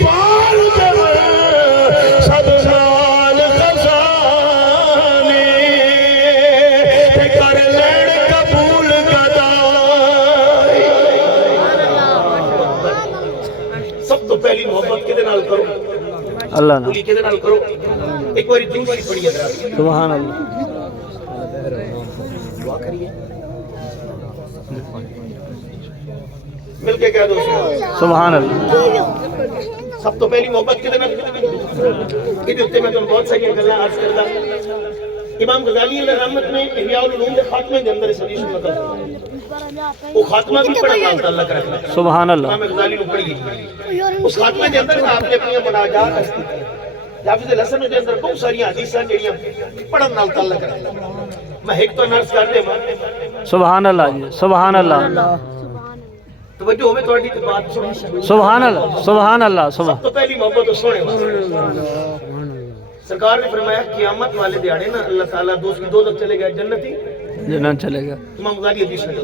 پار دور سب سال خزانے تے کر لین قبول گدائی۔ سب تو پہلی محبت کدے نال کرو؟ اللہ نہ۔ بولی کدے نال کرو؟ ایک باری دوسری پڑھیے ذرا سبحان اللہ۔ دعا کریے مل کے کہہ دو سبحان اللہ۔ سب تو پہلی محبت کدے نال کدے اتنے میں تمہیں بہت ساری گلاں عرض کردا۔ امام غزالی علیہ رحمت نے احیاء العلوم کے خاتمے کے اندر اس حدیث کو نقل کیا، وہ خاتمہ بھی پڑھا نال تعلق رکھنا ہے۔ سبحان اللہ۔ امام غزالی نے پڑھی اس خاتمے کے اندر آپ نے اپنی مناجات عرض کی حافظ الحسن کے اندر بہت ساری حدیثاں جڑیاں پڑھن نال تعلق رکھنا۔ میں ایک تو نرس کر دے سبحان اللہ جی سبحان اللہ۔ توجہ ہوئے تھوڑی تے بات سنو۔ سبحان اللہ سبحان اللہ۔ سب تو پہلی محبت سونے سرکار نے فرمایا قیامت والے دیہاڑے نا اللہ تعالیٰ دوست کی دوزخ چلے گئے جنتی جنت چلے گا۔ امام غزالی حدیث میں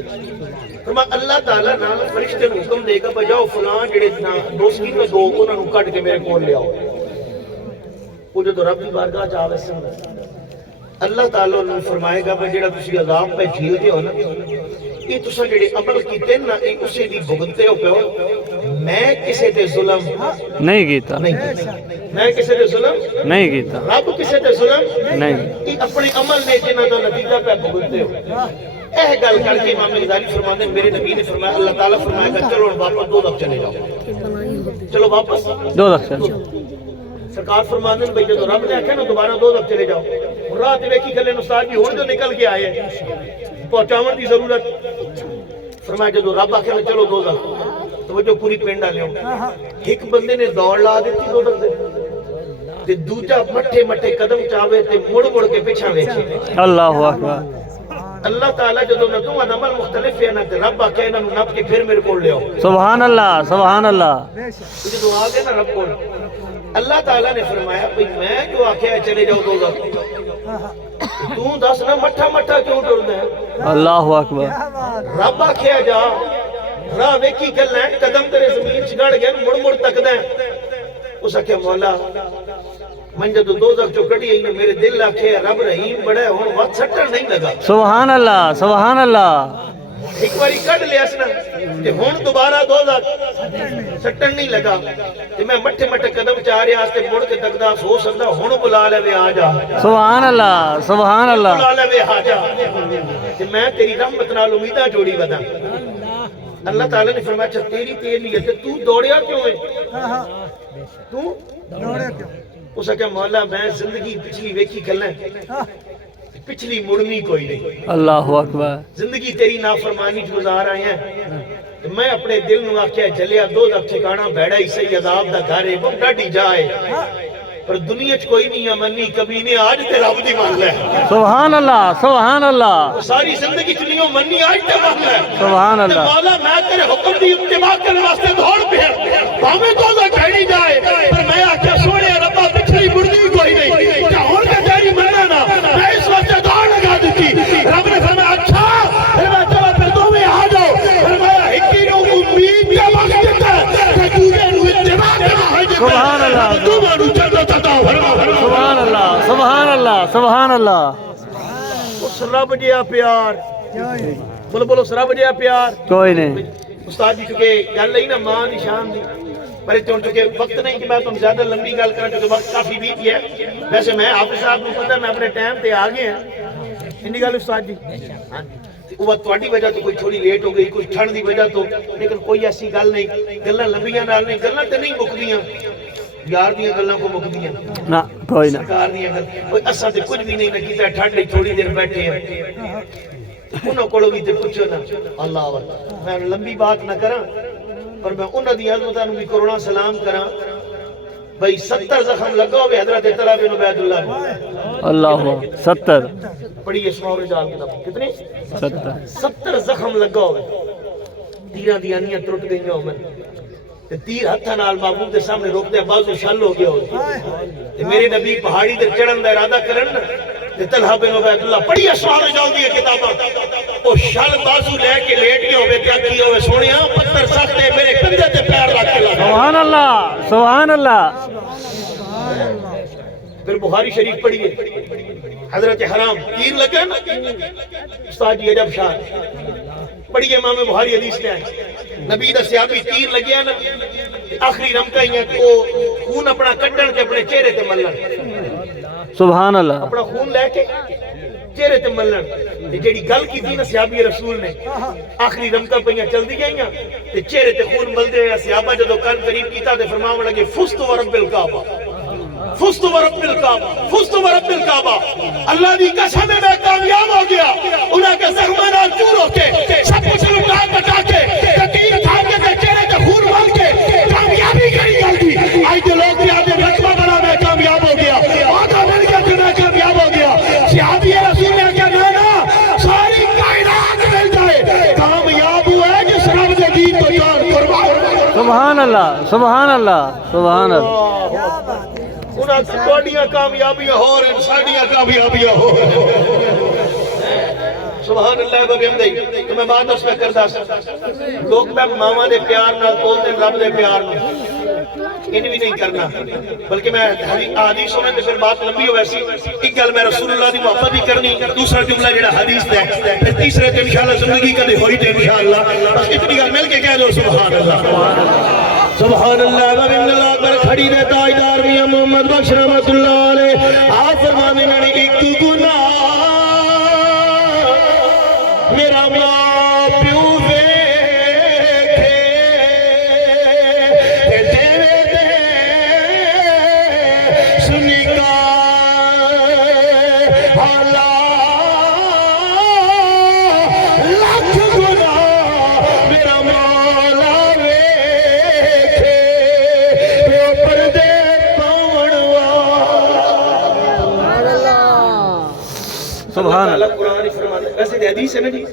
فرمایا اللہ تعالیٰ نال فرشتے کو حکم دے گا بجاؤ فلاں جڑے دوست کی میں دو انہاں نوں کٹ کے میرے کول لے آؤ۔ وہ جو رب کی بارگاہ چ آوے سن اللہ تعالیٰ نے فرمائے گا کہ جڑا تسی عذاب پہ جھیلتے ہو نا یہ تساں جڑے عمل کیتے نا یہ اسے دی بھگتتے ہو پیو۔ میں کسے تے ظلم نہیں کیتا میں کسے تے ظلم نہیں کیتا رب کسے تے ظلم نہیں۔ یہ اپنے عمل نے جنہاں دا نتیجہ پہ بھگتتے ہو۔ اے گل کر کے امام غزالی فرماتے ہیں میرے نبی نے فرمایا اللہ تعالیٰ فرمائے گا چلو واپس دوزخ چلے جاؤ، چلو واپس دوزخ چلے جاؤ۔ سرکار فرماتے ہیں بھئی جو رب نے آکھا نا دوبارہ دوزخ چلے جاؤ، رات ویکھی کھلے استاد جی ہن جو نکل کے آئے پہنچاون دی ضرورت۔ فرمایا جو رب آکھے نا چلو دوزخ توجہ پوری پنڈ والے ایک بندے نے دوڑ لا دیتی دوزخ دے تے دوجا مٹھے مٹھے قدم چاوے تے مڑ مڑ کے پیچھے ویکھے۔ اللہ اکبر۔ اللہ تعالیٰ جدو نہ دو عمل مختلف ہے نا تے رب آکھے انہاں نوں نپ کے پھر میرے کول لے آؤ۔ سبحان اللہ سبحان اللہ۔ جدو آ گئے نا رب کول اللہ تعالیٰ نے فرمایا بھئی میں جو آکھیا چلے جاؤ دوزخ تو دس نا مٹھا مٹھا کیوں ٹردا ہے؟ اللہ اکبر۔ رب آکھیا جا راہ ویکھی کھلنا ہے قدم تیرے زمین چ گڑ گئے مڑ مڑ تکدا ہے۔ اس آکھیا مولا من جدو دوزخ چو کڈی آئی میرے دل آکھے رب رحیم بڑا ہے ہن وقت سٹن نہیں لگا۔ سبحان اللہ سبحان اللہ۔ ایک باری کڈ لیا س نا تے ہن دوبارہ دوزخ سٹن نہیں لگا تے میں مٹھے مٹھے قدم چا رہا اس تے مڑ کے تکدا ہو سکدا ہن بلا لے آ جا۔ سبحان اللہ سبحان اللہ۔ بلا لے آ جا تے میں تیری رحمت نال امیداں جوڑی ودا۔ اللہ تعالیٰ نے فرمایا اچھا تیری نیت تو دوڑیا کیوں ہے؟ تو اس کہ مولا میں زندگی پچھلی ویکھی کھلنا پچھلی مڑنی کوئی نہیں اللہ اکبر زندگی تیری نافرمانی گزار آئے ہیں میں اپنے دل نو آکھیا جلیا دو دب ٹھکانا بیڑا ہی صحیح عذاب دا گھر ہے وہ ڈاڈی جائے پر دنیا چ کوئی نہیں امنی کبھی نہیں آج تے رب دی مان لے سبحان اللہ سبحان اللہ ساری زندگی چ نہیں منی آج تے مان لے سبحان اللہ مولا میں تیرے حکم دی اتباع کرنے واسطے دوڑ پیا بھاویں تو دا کہنی جائے پر میں آکھیا سونے ربا پچھلی مڑنی کوئی نہیں کیا ہن تے تیری مننا نا میں اس واسطے دوڑ لگا دتی رب نے فرمایا اچھا پھر میں چلا پھر تمہیں آ جاؤ فرمایا ہکی نو امید کا وقت دیتا کہ دوسرے نو اتباع کرنا ہے سبحان اللہ تمہاں نو جنت عطا فرما سبحان اللہ سبحان اللہ سبحان اللہ اس رب جیا پیار بولو بولو اس رب جیا پیار کوئی نہیں استاد جی چونکہ گل نہیں نا ماں دی شان دی پر چونکہ وقت نہیں کہ میں تم زیادہ لمبی گل کرا کیونکہ وقت کافی بیت گیا ہے ویسے میں حافظ صاحب کو پتہ میں اپنے ٹائم تے آ گئے ہیں انی گل استاد جی ہاں وہ تواڈی وجہ تو کوئی تھوڑی لیٹ ہو گئی کچھ ٹھنڈ دی وجہ تو لیکن کوئی ایسی گل نہیں گلاں لمبیاں نال نہیں گلاں تے نہیں مکدیاں یار دیاں گلاں کو مکدیاں نہ کوئی نہ سرکار دیاں گل کوئی اساں تے کچھ بھی نہیں نہ کیتا ٹھنڈ تھوڑی دیر بیٹھے ہیں انہوں کو بھی تے پوچھو نا اللہ وقت میں لمبی بات نہ کراں پر میں انہوں دی عظمتاں نو بھی کروڑا سلام کراں بھئی 70 زخم لگا ہوئے حضرت طلحہ بن عبید اللہ میں اللہ 70 پڑھی اسماء الرجال کتاب کتنے 70 زخم لگا ہوئے تیراں دی انیاں ٹوٹ گئیاں ہوئے تے تیر ہتھاں نال محبوب دے سامنے روک دے بازو شل ہو گیا ہوئے تے میرے نبی پہاڑی تے چڑھن دا ارادہ کرن تے طلحہ بن عبید اللہ پڑھی اسماء الرجال دی کتاباں او شل بازو لے کے لیٹ گیا ہوئے تے آکھی ہوئے سونیا پتھر سخت ہے میرے کندھے تے پیر رکھ کے لگا سبحان اللہ سبحان اللہ پھر بخاری شریف پڑھیے حضرت حرام تیر لگا نا استاد جی عجب شان پڑھیے امام بخاری حدیث لے آئے نبی دا صحابی تیر لگیا نا آخری رمکا ہی ہے وہ خون اپنا کٹن کے اپنے چہرے تے ملن سبحان اللہ اپنا خون لے کے چہرے تے ملن تے جیڑی گل کی تھی نا صحابی رسول نے آخری رمکا پہیاں چل دی گئیاں تے چہرے تے خون مل دے صحابہ جدو کن قریب کیتا تے فرماون لگے فزت ورب الکعبہ فزت ورب الکعبہ فزت ورب الکعبہ اللہ دی قسم میں کامیاب ہو گیا انہاں کے زخماں نال چور ہو کے سب کچھ لٹا بچا کے تیر کھا کے چہرے تے خون مل کے کامیابی کری گل دی آج جو لوگ بھی آدھے رقبہ بنا میں کامیاب ہو گیا آدھا مل گیا کہ میں کامیاب ہو گیا صحابی رسول نے کہا نا ساری کائنات مل جائے کامیاب ہوا ہے جس رب دے دین کو جان قربان سبحان اللہ سبحان اللہ سبحان اللہ انہاں تواڈیاں کامیابیاں ہو رہے ساڈیاں کامیابیاں ہو رہے سبحان اللہ و بحمدہ تو میں بات اس میں کردا لوگ میں ماواں دے پیار نال تول دے رب دے پیار نال ان بھی نہیں کرنا بلکہ میں حدیثوں میں پھر بات لمبی ہو ویسی ایک گل میں رسول اللہ دی محبت بھی کرنی دوسرا جملہ جڑا حدیث ہے پھر تیسرے تے انشاءاللہ زندگی کدی ہوئی تے انشاءاللہ بس اتنی گل مل کے کہہ دو سبحان اللہ سبحان اللہ و بحمد اللہ پر کھڑی دے تاجدار میاں محمد بخش رحمت اللہ علیہ آپ فرمانے میں ایک گناہ میرا ماں پیو سبحان اللہ قرآن فرماتا ہے ویسے حدیث ہے نا جی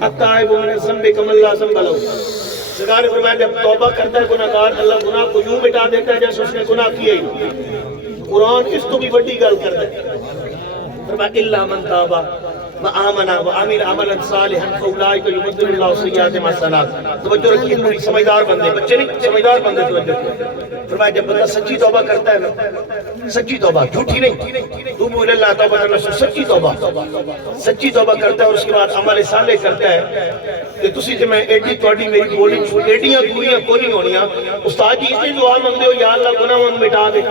التائب من الذنب کمن لا ذنب له سرکار نے فرمایا جب توبہ کرتا ہے گناہگار اللہ گناہ کو یوں مٹا دیتا ہے جیسے اس نے گناہ کیا ہی قرآن اس تو بھی بڑی گل کرتا ہے فرمایا الا من تاب وآمن وعمل عملا صالحا فاولئک یبدل اللہ سیئاتہم حسنات توجہ رکھیے پوری سمجھدار بندے بچے نہیں سمجھدار بندے توجہ فرمایا جب بندہ سچی توبہ کرتا ہے نا سچی توبہ جھوٹی نہیں توبوا الی اللہ توبۃ نصوح سچی توبہ کرتا ہے اور اس کے بعد عمل صالح کرتا ہے کہ تسی تے میں ایڈی تواڈی میری بولی ایڈیاں دوریاں کو نہیں ہونیاں استاد جی اتنی دعا مانگدے ہو یا اللہ گناہ مٹا دے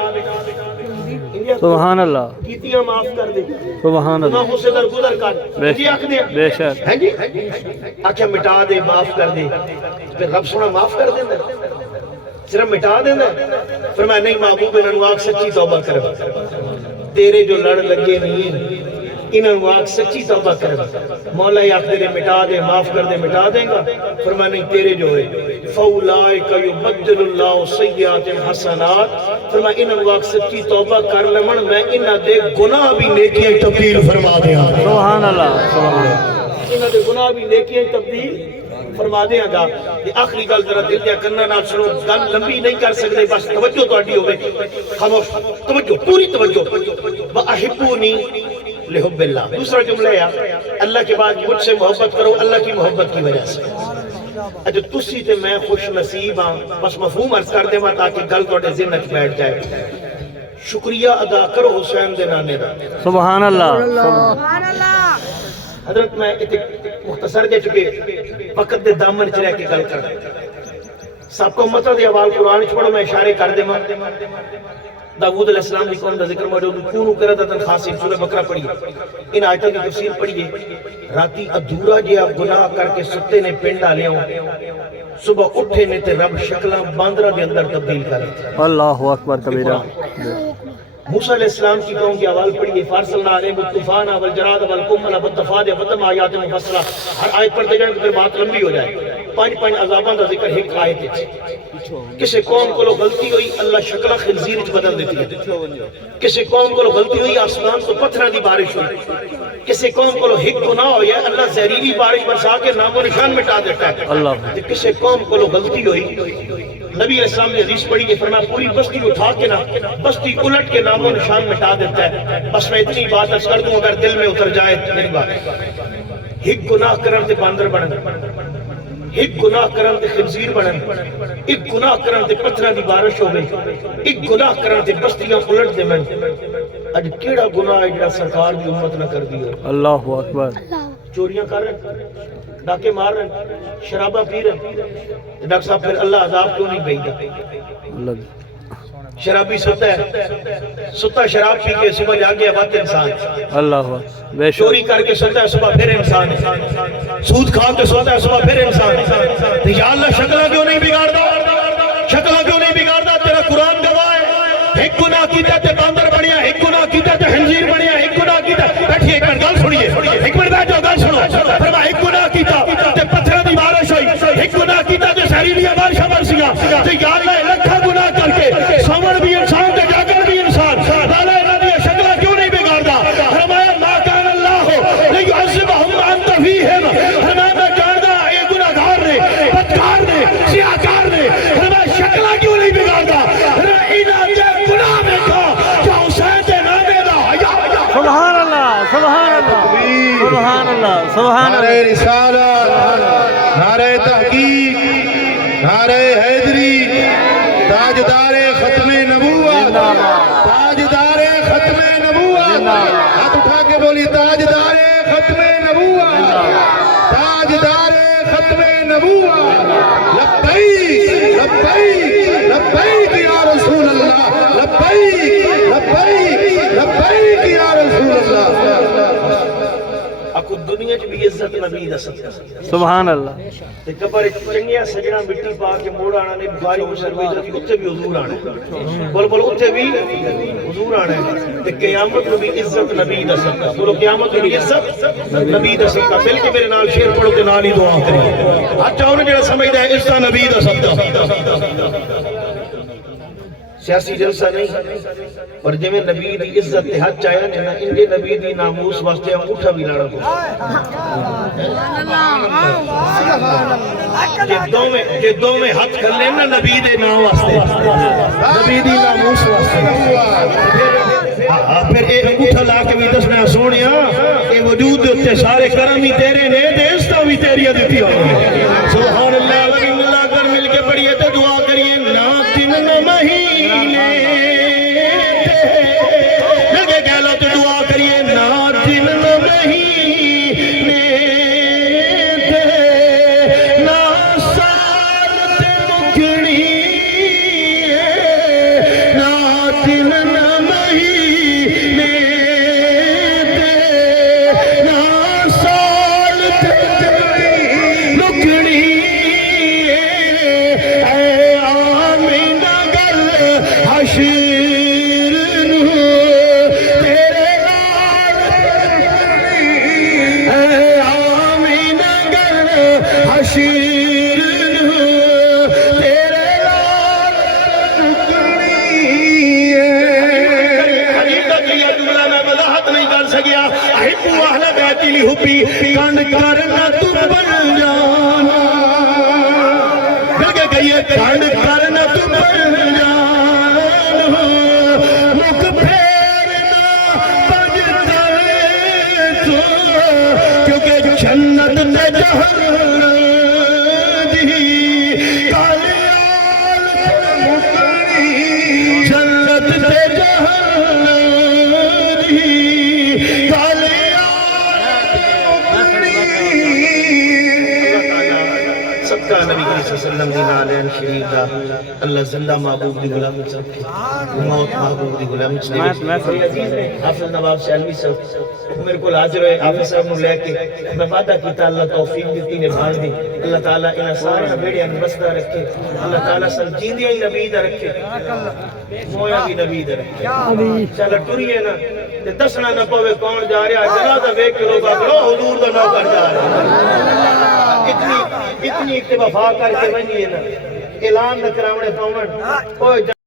سبحان اللہ کیتیاں معاف کر دے سبحان اللہ گناہوں سے درگزر کر جی آکھ دے بے شک ہیں جی آکھیا مٹا دے معاف کر دے پھر رب سونا معاف کر دیندا صرف مٹا دینا فرمایا نہیں محبوب انہوں آگ سچی توبہ کرو تیرے جو لڑ لگے نہیں انہوں آگ سچی توبہ کرو مولا یا تیرے مٹا دے معاف کر دے مٹا دیں گا فرمایا نہیں تیرے جو ہے فَأُولَئِكَ يُبَدِّلُ اللَّهُ سَيِّئَاتِهِمْ حَسَنَاتٍ فرمایا انہوں آگ سچی توبہ کر لمن میں انہاں دے گناہ بھی نیکیاں تبدیل فرما دیا سبحان اللہ سبحان اللہ انہاں دے گناہ بھی نیکیاں تبدیل فرما دیا گا یہ آخری گل ذرا دل دیا کرنا نہ سنو گل لمبی نہیں کر سکتے بس توجہ تہاڈی ہوے خاموش توجہ پوری توجہ وَأَحِبُّونِي لِحُبِّ اللَّهِ دوسرا جملہ ہے اللہ کے بعد مجھ سے محبت کرو اللہ کی محبت کی وجہ سے اچھا تسی تے میں خوش نصیب ہاں بس مفہوم عرض کر دے تاکہ گل تہاڈے ذہن وچ بیٹھ جائے شکریہ ادا کرو حسین دے نانے دا سبحان اللہ سبحان اللہ حضرت میں مختصر دے چکے وقت دے دامن چ رہ کے گل کر سب کو امت دے حوال قرآن چ پڑھو میں اشارے کر دے داؤد علیہ السلام دی قوم دا ذکر موجود کونو کرتن خاصی سورہ بقرہ پڑھیے ان آیتوں کی تفسیر پڑھیے راتی ادھورا جیا گناہ کر کے ستے نے پنڈ ڈالے ہوں صبح اٹھے نے تے رب شکلاں باندرہ دے اندر تبدیل کرے اللہ اکبر کبیرہ موسیٰ علیہ السلام کی قوم کی حوال پڑھیے فارسلنا علیہم الطوفان والجراد والقمل والضفادع وتم آیات مفصلہ ہر آیت پڑھتے جائیں تو پھر بات لمبی ہو جائے پانچ عذاباں دا ذکر ایک آیت ہے کسی قوم کو غلطی ہوئی اللہ شکلہ خنزیر وچ بدل دیتی ہے کسی قوم کو غلطی ہوئی آسمان تو پتھراں دی بارش ہوئی کسی قوم کو ایک گناہ ہوئی ہے اللہ زہریلی بارش برسا کے نام و نشان مٹا دیتا ہے اللہ کسی قوم کو غلطی ہوئی نبی علیہ السلام نے حدیث پڑھی کہ فرمایا پوری بستی اٹھا کے نا بستی الٹ کے نام و نشان مٹا دیتا ہے بس میں اتنی بات عرض کر دوں اگر دل میں اتر جائے میری بات ایک گناہ کرن تے باندر بنن ایک گناہ کرن تے خنزیر بنن ایک گناہ کرن تے پتھراں دی بارش ہوے ایک گناہ کرن تے بستیاں الٹ دے من اج کیڑا گناہ ہے جڑا سرکار دی امت نہ کر دی اللہ اکبر چوریاں کر رہے ڈاکے مار رہے شرابہ پی رہے ڈاکٹر صاحب پھر اللہ عذاب کیوں نہیں بھیجتا شرابی ستا ہے ستا شراب پی کے صبح جا گیا وقت انسان اللہ بے شک چوری کر کے سوتا ہے صبح پھر انسان سود کھا کے سوتا ہے صبح پھر انسان تو یا اللہ شکلہ کیوں نہیں بگاڑتا شکلہ کیوں نہیں بگاڑتا تیرا قرآن گواہ ہے ایک گناہ کیتا تے باندر بنیا ایک گناہ کیتا تے خنزیر بنیا ایک گناہ کیتا بیٹھیے ایک منٹ گل سنیے ایک منٹ بیٹھو گل سنو فرمایا ایک گناہ کیتا تے پتھراں دی بارش ہوئی ایک گناہ کیتا تے زہریلی بارشاں برسیاں تے یا اللہ لکھا گناہ کر کے سوڑ بھی انسان تے جاگن بھی انسان اللہ انہاں دی شکلہ کیوں نہیں بگاڑدا فرمایا ما کان اللہ لیعذبہم وانت فیہم فرمایا میں جاندا اے گناہگار نے بدکار نے سیاہکار نے فرمایا شکلہ کیوں نہیں بگاڑدا انہاں دے گناہ میں تھا کہ حسین دے نانے دا حیا سبحان اللہ سبحان اللہ سبحان اللہ سبحان نعرہ اللہ رسالت نعرہ تحقیق نعرہ حیدری تاجدار ختم نبوت تاجدار ختم نبوت ہاتھ اٹھا کے بولی تاجدار ختم نبوت تاجدار ختم نبوت لبیک لبیک لبیک یا رسول اللہ لبیک لبیک لبیک یا رسول اللہ اکو دنیا چ بھی عزت نبی دا صدقہ سبحان اللہ تے قبر چنگیا سجنا مٹی پا کے موڑ آنا نے بخاری مسلم میں اوتے بھی حضور آنا ہے بول بول اوتے بھی حضور آنا ہے تے قیامت میں بھی عزت نبی دا صدقہ بولو قیامت میں بھی عزت نبی دا صدقہ مل کے میرے نال شعر پڑھو تے نال ہی دعا کریں اچھا انہوں جڑا سمجھدا ہے عزت نبی دا صدقہ سیاسی جلسہ نہیں پر جی میں نبی دی عزت تے حد چاہیا نے نا انجے نبی دی ناموس واسطے انگوٹھا بھی لانا کو جے دو میں ہاتھ کر لیں نا نبی دے نام واسطے نبی دی ناموس واسطے پھر اے انگوٹھا لا کے بھی دسنا سونیا اے وجود دے تے سارے کرم ہی تیرے نے تے عزتاں بھی تیریاں دتی ہوئی سبحان اللہ ولی اللہ کر مل کے پڑھیے تے دعا کریے نا دن نہ مہینے لگے کہہ لو تے دعا کریے نا دن نہ مہینے تے نا سال تے مکڑی نا دن نہ مہینے تے نا سال تے مکڑی دلی ہوپی کنڈ کرنا تو بن جانا مل کے کہیے کنڈ کرنا تو بن جانا مک پھیرنا بج کرے تو کیونکہ جنت تے جہنم دی کالیال مکنی جنت تے جہنم دی صدقہ نبی صلی اللہ علیہ وسلم دی نالین شریف دا اللہ زندہ محبوب دی غلامی چ رکھے موت محبوب دی غلامی چ دے میرے عزیز نے حافظ نواب سیلوی صاحب میرے کو حاضر ہوئے حافظ صاحب نو لے کے میں وعدہ کیتا اللہ توفیق دیتی نے بھان دی اللہ تعالیٰ انہاں سارے بیڑیاں نوں بسدا رکھے اللہ تعالیٰ سب جیندیاں ہی نبی دا رکھے مویا بھی نبی دا رکھے چل ٹریے نا تے دسنا نہ پوے کون جا رہا جنازہ ویکھ کے لوگ آکھو حضور دا نوکر جا رہا اتنی وفا کر کے ونجیے نا اعلان نہ کراونے پاون